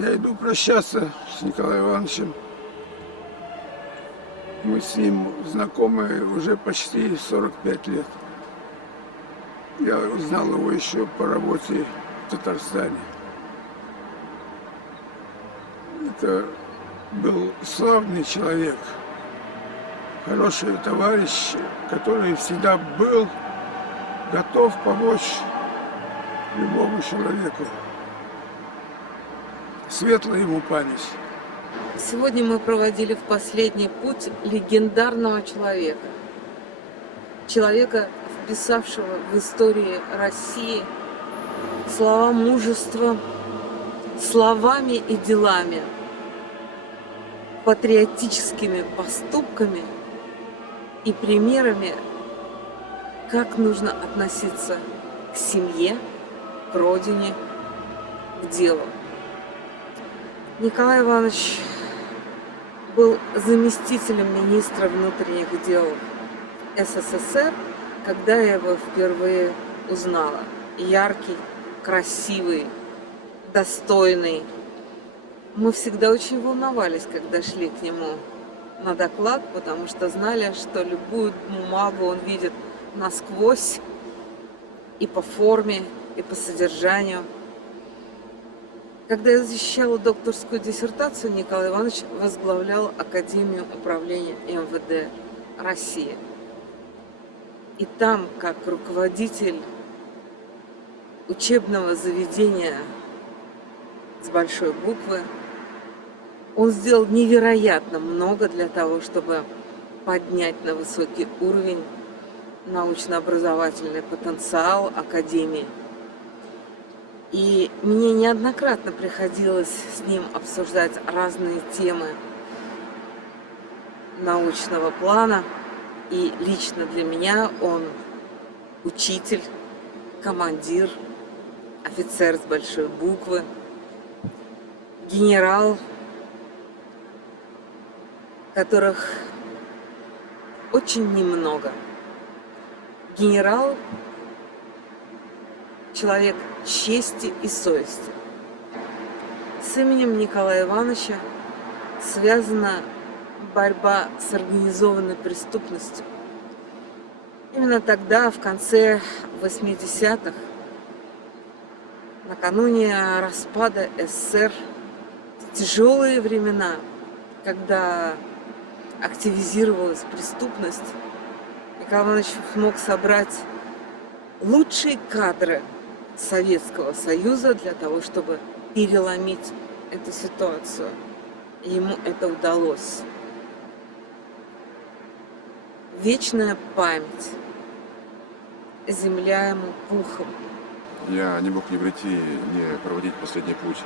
Я иду прощаться с Николаем Ивановичем. Мы с ним знакомы уже почти 45 лет. Я узнал его еще по работе в Татарстане. Это был славный человек, хороший товарищ, который всегда был готов помочь любому человеку. Светлая ему память. Сегодня мы проводили в последний путь легендарного человека. Человека, вписавшего в истории России слова мужества словами и делами, патриотическими поступками и примерами, как нужно относиться к семье, к родине, к делу. Николай Иванович был заместителем министра внутренних дел СССР, когда я его впервые узнала. Яркий, красивый, достойный. Мы всегда очень волновались, когда шли к нему на доклад, потому что знали, что любую бумагу он видит насквозь и по форме, и по содержанию. Когда я защищала докторскую диссертацию, Николай Иванович возглавлял Академию управления МВД России. И там, как руководитель учебного заведения с большой буквы, он сделал невероятно много для того, чтобы поднять на высокий уровень научно-образовательный потенциал Академии. И мне неоднократно приходилось с ним обсуждать разные темы научного плана. И лично для меня он учитель, командир, офицер с большой буквы, генерал, которых очень немного. Генерал – человек чести и совести. С именем Николая Ивановича связана борьба с организованной преступностью. Именно тогда, в конце 80-х, накануне распада СССР, тяжелые времена, когда активизировалась преступность, Николай Иванович смог собрать лучшие кадры Советского Союза для того, чтобы переломить эту ситуацию. И ему это удалось. Вечная память. Земля ему пухом. Я не мог не прийти, не проводить последний путь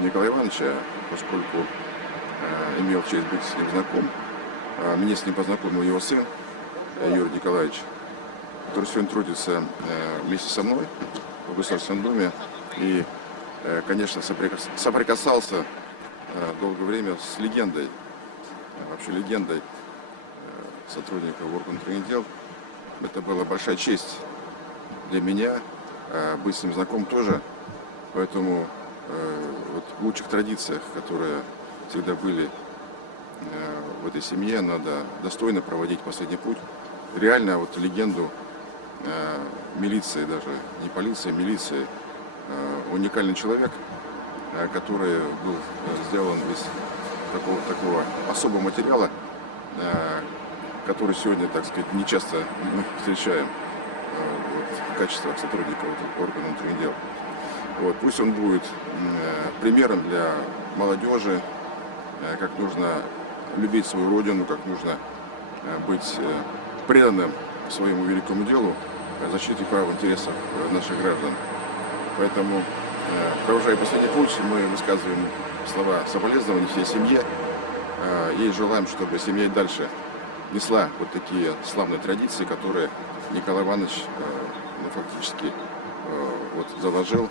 Николая Ивановича, поскольку имел честь быть с ним знаком. Меня с ним познакомил его сын Юрий Николаевич, который сегодня трудится вместе со мной в Государственном доме и, конечно, соприкасался долгое время с легендой, вообще легендой сотрудников органов внутренних дел. Это была большая честь для меня быть с ним знаком тоже, поэтому вот в лучших традициях, которые всегда были в этой семье, надо достойно проводить последний путь. Реально вот легенду милиции, даже не полиции, милиции, уникальный человек, который был сделан из такого особого материала, который сегодня, так сказать, не часто мы встречаем в качестве сотрудника органов внутренних дел. Вот, пусть он будет примером для молодежи, как нужно любить свою родину, как нужно быть преданным своему великому делу, защите прав и интересов наших граждан. Поэтому, провожая последний путь, мы высказываем слова соболезнования всей семье и желаем, чтобы семья и дальше несла вот такие славные традиции, которые Николай Иванович фактически вот заложил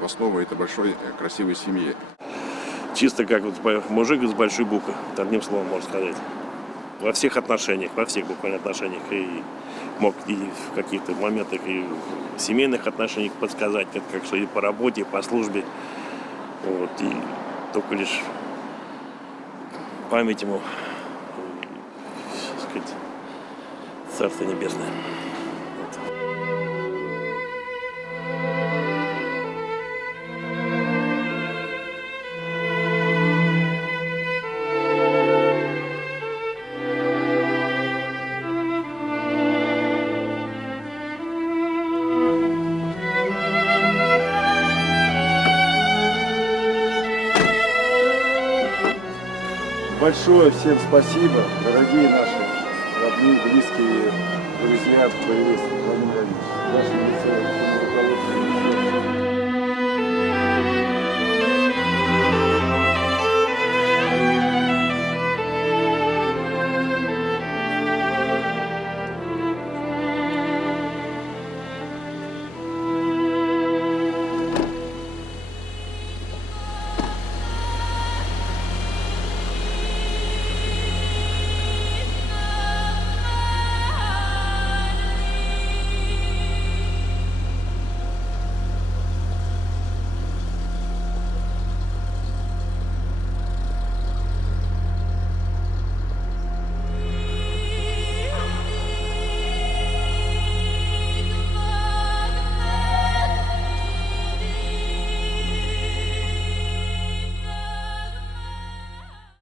в основу этой большой красивой семьи. Чисто как вот мужик из большой буквы, одним словом можно сказать. Во всех отношениях, во всех буквально отношениях. И мог и в каких-то моментах и в семейных отношениях подсказать, как что и по работе, и по службе. Вот, и только лишь память ему, так сказать, Царство Небесное. Вот. Большое всем спасибо, дорогие наши родные, близкие, друзья, боевые, Владимир Владимирович. Ваше лицо